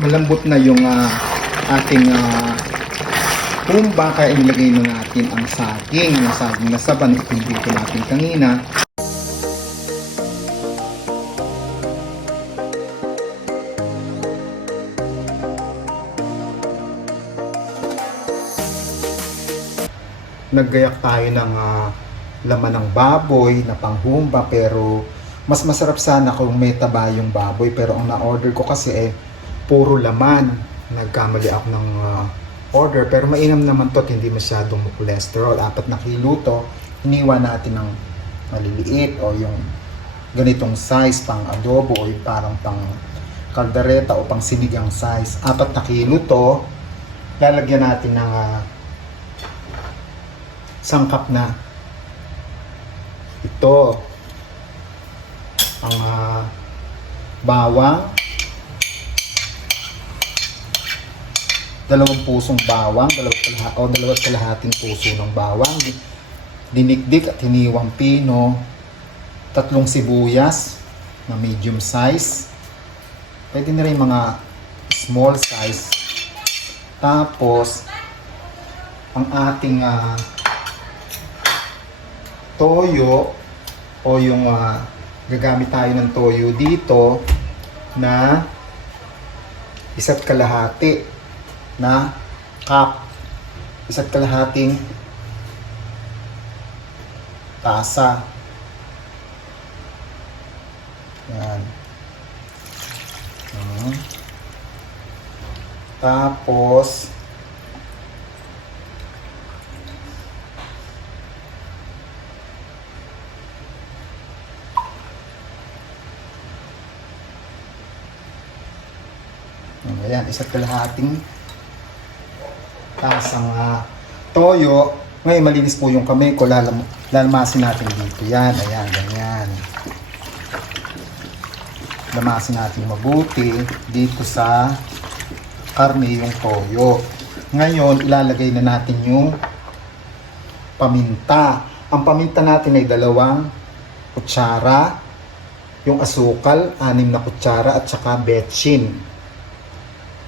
malambot na yung ating humba, kaya inilagay na natin ang saging. Yung saging na saban, itong dito natin kanina. Naggayak tayo ng laman ng baboy na panghumba, pero mas masarap sana kung may taba yung baboy, pero ang na-order ko kasi puro laman. Nagkamali ako ng order, pero mainam naman to at hindi masyadong cholesterol. 4 na kilo to, iniwa natin ng maliliit o yung ganitong size pang adobo o yung parang pang kaldereta o pang sinigang size. 4 na kilo to, lalagyan natin ng sangkap na ito ang bawang, 2 pusong bawang, 2 kalahating puso ng bawang, dinikdik at hiniwang pino, 3 sibuyas na medium size, pwede na rin mga small size. Tapos ang ating toyo o yung gagamit tayo ng toyo dito na 1 kalahati na cup, 1 kalahating tasa. Yan. Tapos ayan, 1 kalahating tasang toyo. Ngayon, malinis po yung kamay ko. Lalamasin natin dito. Yan, ayan, ganyan. Lamasin natin mabuti dito sa karne yung toyo. Ngayon, ilalagay na natin yung paminta. Ang paminta natin ay 2 kutsara. Yung asukal, 6 na kutsara, at saka betchin,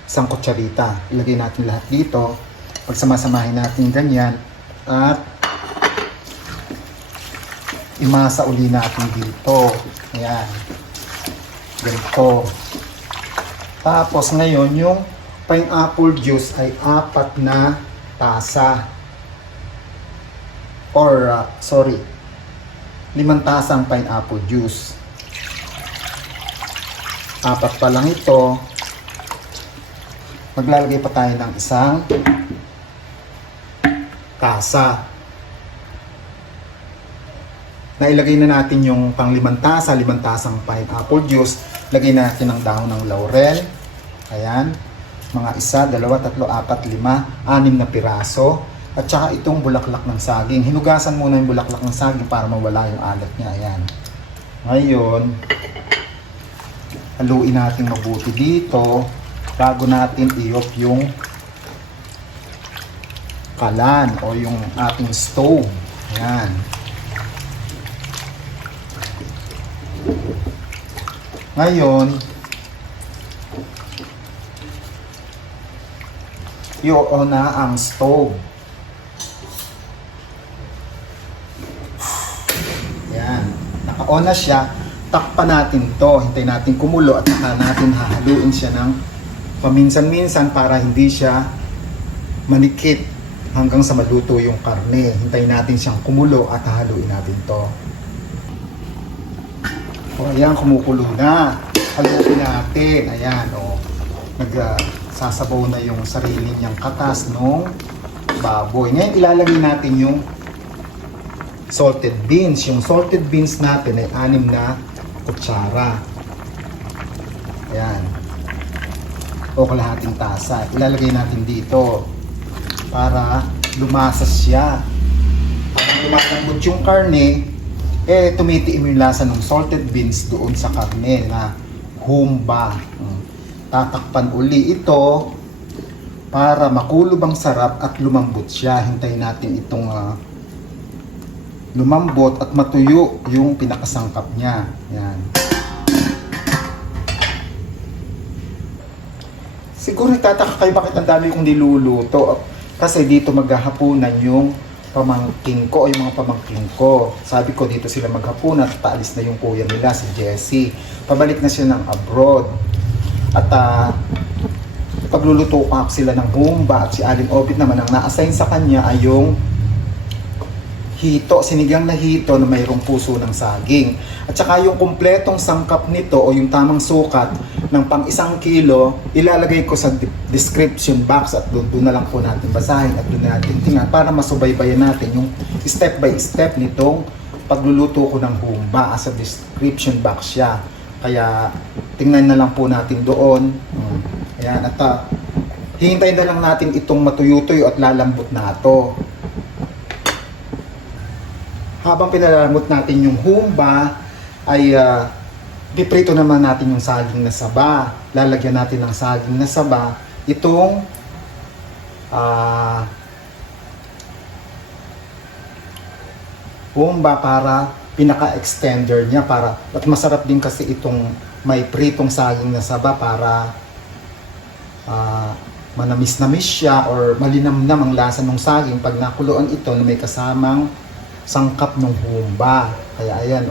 1 kutsarita. Ilagay natin lahat dito. Pagsamasamahin natin ganyan at imasa uli natin dito. Ayan. Ganito. Tapos ngayon yung pineapple juice ay 4 na tasa. Or 5 tasang pineapple juice. 4 pa lang ito. Maglalagay pa tayo ng 1 tasa. Nailagay na natin yung pang 5 tasang pineapple juice. Lagay natin ng dahon ng laurel. Ayan. Mga 1, 2, 3, 4, 5, 6 na piraso. At saka itong bulaklak ng saging. Hinugasan muna yung bulaklak ng saging para mawala yung alat niya. Ayan. Ngayon, haluin natin mabuti dito bago natin i-off yung kalan o yung ating stove. Ayan. Ngayon, i-on na ang stove. Ayan. Naka-on na siya. Takpan natin to. Hintayin natin kumulo at saka natin hahaluin siya ng paminsan-minsan para hindi siya manikit hanggang sa maluto yung karne. Hintayin natin siyang kumulo at hahaluin natin to. O ayan, kumukulo na. Haluin natin. Ayan, o. Nagsasabaw na yung sarili niyang katas nung baboy. Ngayon, ilalagay natin yung salted beans. Yung salted beans natin ay 6 na kutsara. Ayan. O kalahating tasa. Ilalagay natin dito para lumasas siya. Pag lumalambot yung karne, tumitiim yung lasa ng salted beans doon sa karne na humba. Tatakpan uli ito para makulob ang sarap at lumambot siya. Hintayin natin itong lumambot at matuyo yung pinakasangkap niya. Yan. Siguro nagtataka kayo bakit ang dami kong niluluto. Kasi dito maghahapunan yung pamangkin ko o yung mga pamangkin ko. Sabi ko dito sila maghapunan at paalis na yung kuya nila, si Jessie. Pabalik na siya ng abroad. At pagluluto ko sila ng humba at si Aling Obit naman ang na-assign sa kanya ay yung hito, sinigang na hito na mayroong puso ng saging. At saka yung kumpletong sangkap nito o yung tamang sukat ng pang 1 kilo, ilalagay ko sa description box at doon na lang po natin basahin at doon natin tingnan para masubaybayan natin yung step by step nitong pagluluto ko ng humba. Sa description box siya. Kaya tingnan na lang po natin doon. Ayan, at hihintayin na lang natin itong matuyo-tuyo at lalambot na ito. Habang pinalamot natin yung humba, ay piprito naman natin yung saging na saba. Lalagyan natin ng saging na saba itong humba para pinaka-extender niya para at masarap din kasi itong may pritong saging na saba para manamis-namis siya or malinamnam ang lasa ng saging pag nakuluan ito na may kasamang sangkap ng humba. Kaya ayan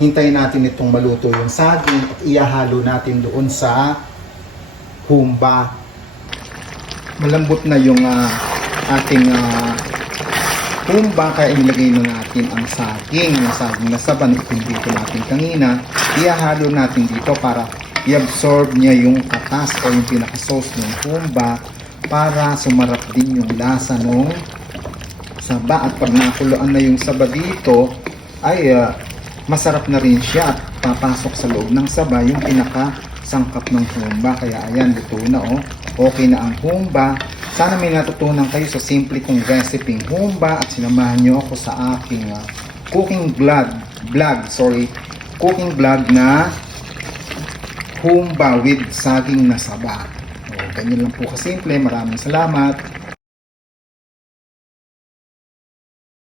hintayin natin itong maluto yung saging at ihahalo natin doon sa humba. Malambot na yung ating humba kaya ilagay na natin ang saging na saba na dito natin kanina. Ihahalo natin dito para i-absorb niya yung katas o yung pinaka-sauce ng humba para sumarap din yung lasa ng saba. At pag nakuluan na yung saba dito ay masarap na rin siya at papasok sa loob ng saba yung pinaka-sangkap ng humba. Kaya ayan, luto na okay na ang humba. Sana may natutunan kayo sa simple kong recipe humba at sinamahan nyo ako sa aking cooking vlog na humba with saging na saba. Ganyan lang po kasimple. Maraming salamat.